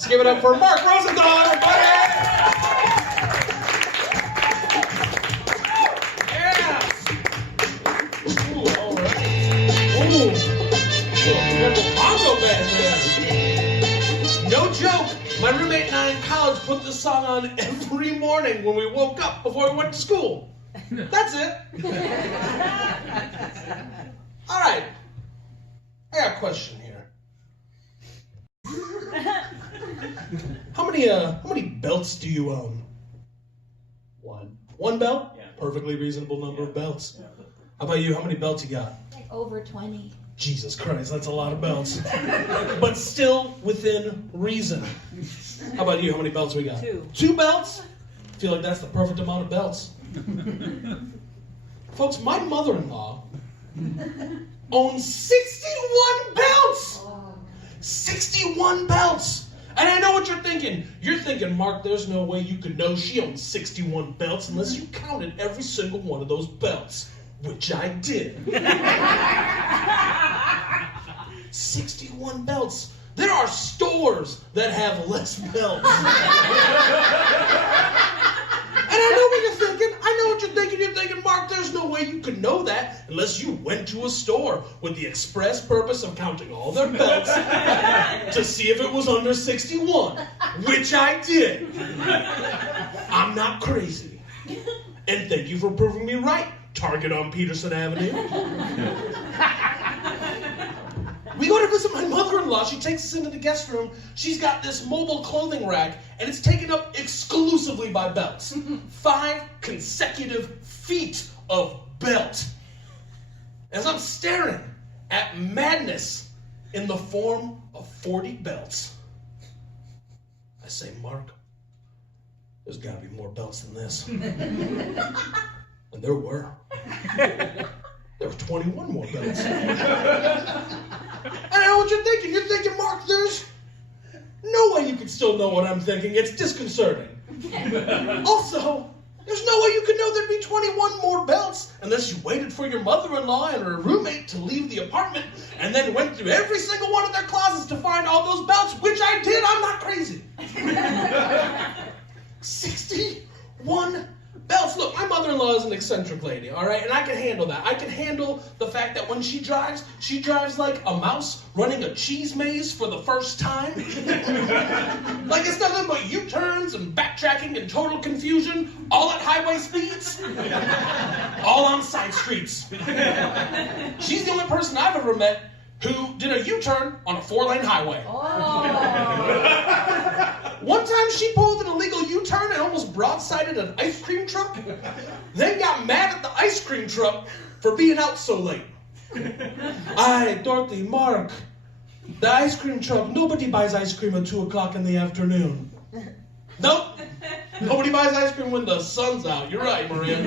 Let's give it up for Mark Rosenthal, everybody! Yes! Ooh, all right. Ooh. Little bongo band there. No joke, my roommate and I in college put this song on every morning when we woke up before we went to school. That's it. All right. I got a question here. How many belts do you own? One. One belt? Yeah. Perfectly reasonable number of belts. Yeah. How about you? How many belts you got? Like over 20. Jesus Christ, that's a lot of belts. But still within reason. How about you? How many belts we got? 2. 2 belts? I feel like that's the perfect amount of belts. Folks, my mother-in-law owns 61 belts! 61 belts! And I know what you're thinking. You're thinking, Mark, there's no way you could know she owns 61 belts unless you counted every single one of those belts, which I did. 61 belts. There are stores that have less belts. And I know what you're thinking. I know what you're thinking. You're thinking, Mark, there's no way you could know that unless you went to a store with the express purpose of counting all their belts to see if it was under 61, which I did. I'm not crazy. And thank you for proving me right, Target on Peterson Avenue. We go to visit my mother-in-law. She takes us into the guest room. She's got this mobile clothing rack, and it's taken up exclusively by belts. 5 consecutive feet of belt. As I'm staring at madness in the form of 40 belts, I say, Mark, there's got to be more belts than this. And there were. There were 21 more belts. And I know what you're thinking. You're thinking, Mark, there's no way you could still know what I'm thinking. It's disconcerting. Also, there's no way you could know there'd be 21 more belts unless you waited for your mother-in-law and her roommate to leave the apartment and then went through every single one of their closets to find all those belts, which I did. I'm not crazy. 61 belts. Look, my mother-in-law is an eccentric lady, all right? And I can handle that. I can handle the fact that when she drives like a mouse running a cheese maze for the first time. Like it's nothing but U-turns and backtracking and total confusion, all at highway speeds, all on side streets. She's the only person I've ever met who did a U-turn on a 4-lane highway. Oh. One time she pulled an illegal U-turn and almost broadsided an ice cream truck, then got mad at the ice cream truck for being out so late. Aye, Dorothy, Mark, the ice cream truck, nobody buys ice cream at 2 o'clock in the afternoon. Nope. Nobody buys ice cream when the sun's out. You're right, Maria.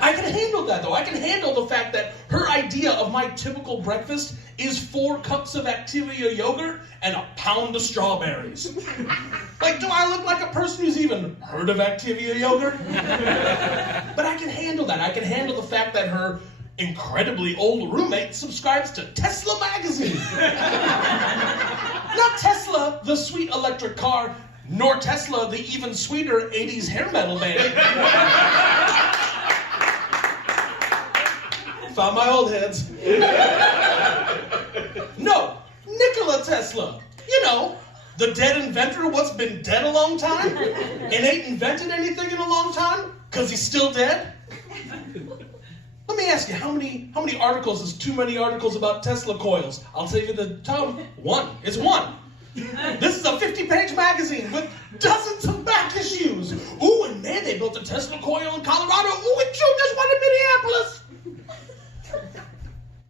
I can handle that, though. I can handle the fact that her idea of my typical breakfast is 4 cups of Activia yogurt and a pound of strawberries. Like, do I look like a person who's even heard of Activia yogurt? But I can handle that. I can handle the fact that her incredibly old roommate subscribes to Tesla magazine. Not Tesla, the sweet electric car, nor Tesla, the even sweeter 80s hair metal band. Found my old heads. No, Nikola Tesla. You know, the dead inventor what's been dead a long time and ain't invented anything in a long time because he's still dead. Let me ask you, how many articles is too many articles about Tesla coils? I'll tell you the top 1. It's 1. This is a 50-page magazine with dozens of back issues. Ooh, and man, they built a Tesla coil in Colorado. Ooh, and Joe just won in Minneapolis.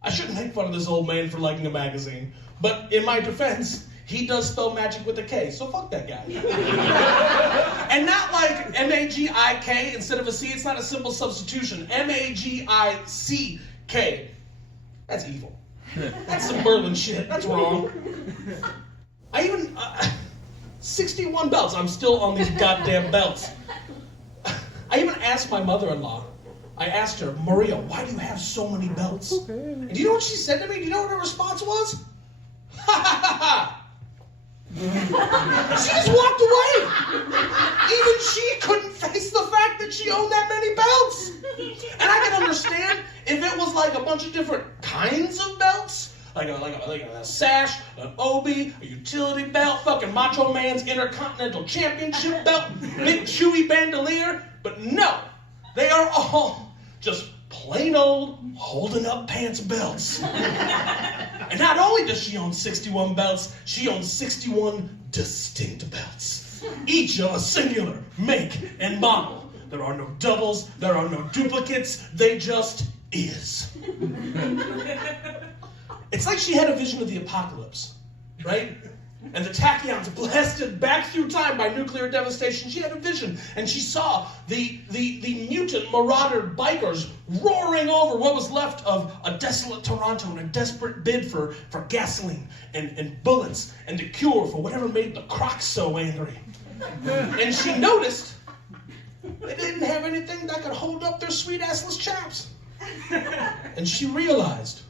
I shouldn't make fun of this old man for liking a magazine, but in my defense, he does spell magic with a K, so fuck that guy. And not like M-A-G-I-K instead of a C. It's not a simple substitution. M-A-G-I-C-K. That's evil. That's some Merlin shit. That's wrong. 61 belts. I'm still on these goddamn belts. I even asked my mother-in-law. I asked her, Maria, why do you have so many belts? And do you know what she said to me? Do you know what her response was? Ha ha ha ha! She just walked away. Even she couldn't face the fact that she owned that many belts. And I can understand if it was like a bunch of different kinds of belts, like a sash, an obi, a utility belt, fucking Macho Man's Intercontinental Championship belt, big chewy bandolier. But no, they are all just plain old holding up pants belts. And not only does she own 61 belts, she owns 61 distinct belts, each of a singular make and model. There are no doubles, there are no duplicates, they just is. It's like she had a vision of the apocalypse, right? And the tachyons blasted back through time by nuclear devastation. She had a vision, and she saw the mutant marauder bikers roaring over what was left of a desolate Toronto in a desperate bid for gasoline and bullets and a cure for whatever made the Crocs so angry. And she noticed they didn't have anything that could hold up their sweet assless chaps. And she realized,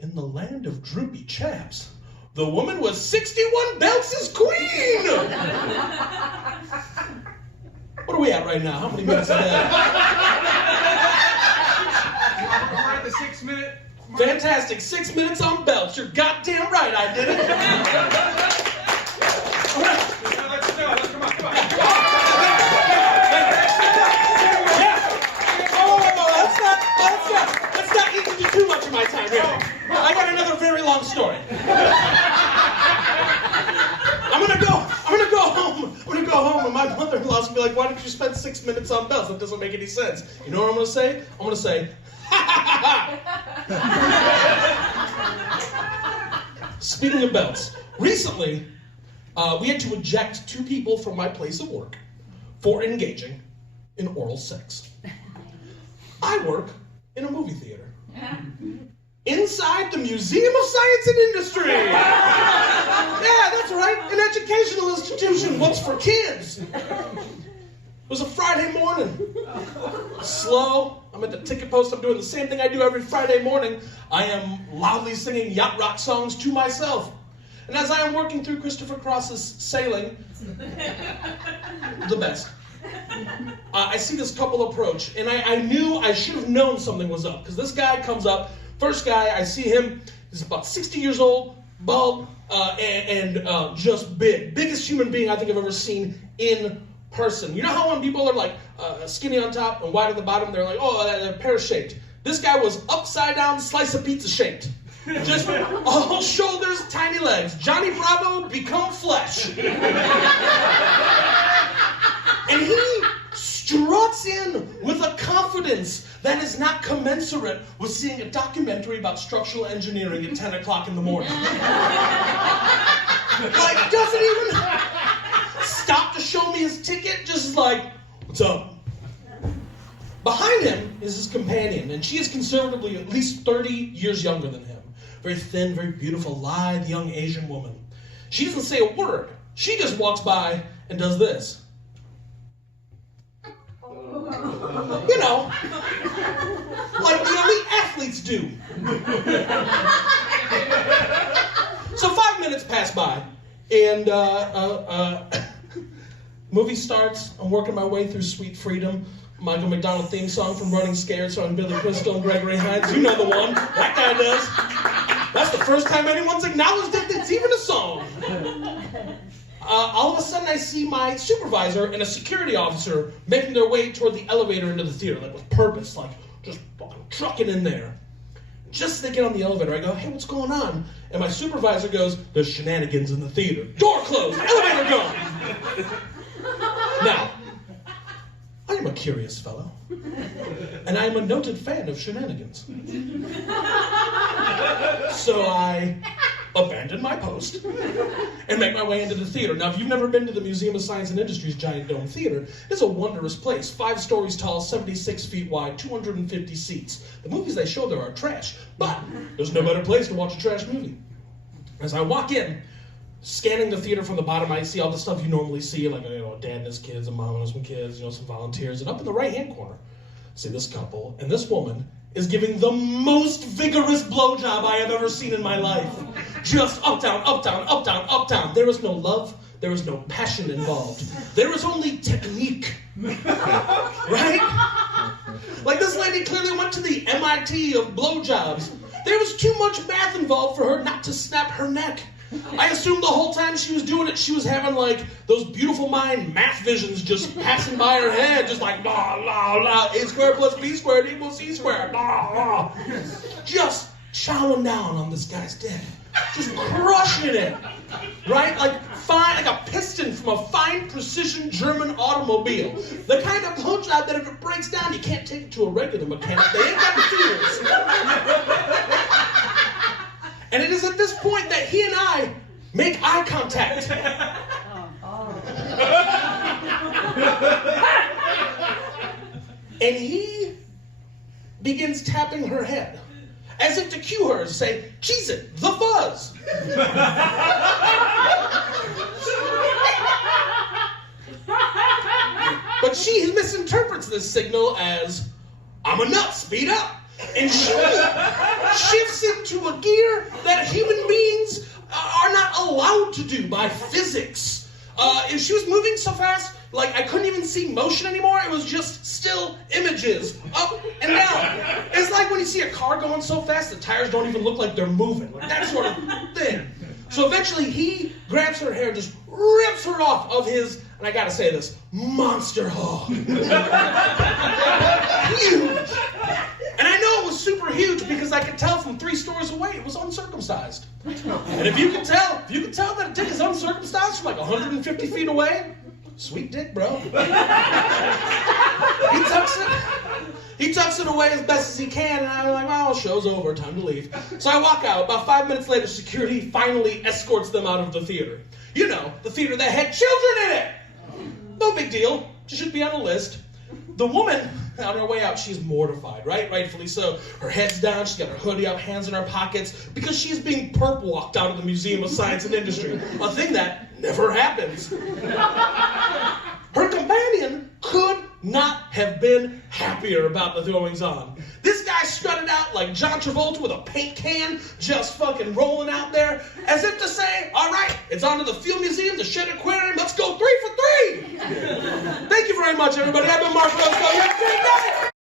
in the land of droopy chaps, the woman with 61 belts is queen! What are we at right now? How many minutes is that? We're at the 6 minute mark. Fantastic. 6 minutes on belts. You're goddamn right I did it. All right. Let's go. Come on. Let's not eat into too much of my time here. I got another very long story. I'm gonna go home and my mother-in-law's gonna be like, why did you spend 6 minutes on belts? That doesn't make any sense. You know what I'm gonna say? I'm gonna say, ha ha ha ha. Speaking of belts, recently we had to eject 2 people from my place of work for engaging in oral sex. I work in a movie theater. Inside the Museum of Science and Industry. Yeah, that's right, an educational institution. What's for kids? It was a Friday morning. Slow. I'm at the ticket post. I'm doing the same thing I do every Friday morning. I am loudly singing yacht rock songs to myself. And as I am working through Christopher Cross's Sailing, the best, I see this couple approach, and I knew I should have known something was up, because this guy comes up. First guy, I see him, he's about 60 years old, bald, and just big. Biggest human being I think I've ever seen in person. You know how when people are like skinny on top and wide at the bottom, they're like, oh, they're pear-shaped. This guy was upside down slice of pizza shaped. Just all shoulders, tiny legs. Johnny Bravo become flesh. And he struts in with a confidence that is not commensurate with seeing a documentary about structural engineering at 10 o'clock in the morning. Like, doesn't even stop to show me his ticket, just like, what's up? Behind him is his companion, and she is conservatively at least 30 years younger than him. Very thin, very beautiful, lithe, young Asian woman. She doesn't say a word. She just walks by and does this. You know, like the elite athletes do. So 5 minutes pass by, and movie starts. I'm working my way through Sweet Freedom, Michael McDonald theme song from Running Scared, starring Billy Crystal and Gregory Hines. You know the one. That guy does. That's the first time anyone's acknowledged that it's even a song. All of a sudden I see my supervisor and a security officer making their way toward the elevator into the theater, like with purpose, like just fucking trucking in there. Just as they get on the elevator, I go, hey, what's going on? And my supervisor goes, there's shenanigans in the theater. Door closed, elevator gone. Now, I am a curious fellow, and I am a noted fan of shenanigans. So I abandon my post and make my way into the theater. Now, if you've never been to the Museum of Science and Industry's giant dome theater, it's a wondrous place. 5 stories tall, 76 feet wide, 250 seats. The movies they show there are trash, but there's no better place to watch a trash movie. As I walk in, scanning the theater from the bottom, I see all the stuff you normally see, like a dad and his kids, a mom and some kids, some volunteers, and up in the right-hand corner, I see this couple, and this woman is giving the most vigorous blowjob I have ever seen in my life. Just up, down, up, down, up, down, up, down. There was no love. There was no passion involved. There was only technique. Right? Like this lady clearly went to the MIT of blowjobs. There was too much math involved for her not to snap her neck. I assumed the whole time she was doing it, she was having like those beautiful mind math visions just passing by her head, just like blah, blah, blah, A squared plus B squared equals C squared, blah, blah. Just chowing down on this guy's dick. Just crushing it. Right? Like fine, like a piston from a fine precision German automobile. The kind of blowjob that if it breaks down, you can't take it to a regular mechanic. They ain't got the tools. And it is at this point that he and I make eye contact. And he begins tapping her head, as if to cue her, say, "Cheese it, the fuzz." But she misinterprets this signal as, "I'm a nut, speed up." And she shifts into a gear that human beings are not allowed to do by physics. If she was moving so fast, like I couldn't even see motion anymore. It was just still images, up and down. It's like when you see a car going so fast, the tires don't even look like they're moving. Like that sort of thing. So eventually he grabs her hair, just rips her off of his, and I gotta say this, monster hog. Huge. And I know it was super huge because I could tell from 3 stores away it was uncircumcised. And if you could tell that a dick is uncircumcised from like 150 feet away, sweet dick, bro. He tucks it away as best as he can, and I'm like, well, show's over, time to leave. So I walk out. About 5 minutes later, security finally escorts them out of the theater. You know, the theater that had children in it. No big deal. She should be on a list. The woman, on her way out, she's mortified, right? Rightfully so. Her head's down, she's got her hoodie up, hands in her pockets, because she's being perp walked out of the Museum of Science and Industry. A thing that never happens. Her companion could not have been happier about the goings on. This guy strutted out like John Travolta with a paint can, just fucking rolling out there, as if to say, all right, it's on to the Field Museum, the Shed Aquarium, let's go 3 for 3! Thank you very much, everybody. I've been Mark Rosenthal. You have a great night!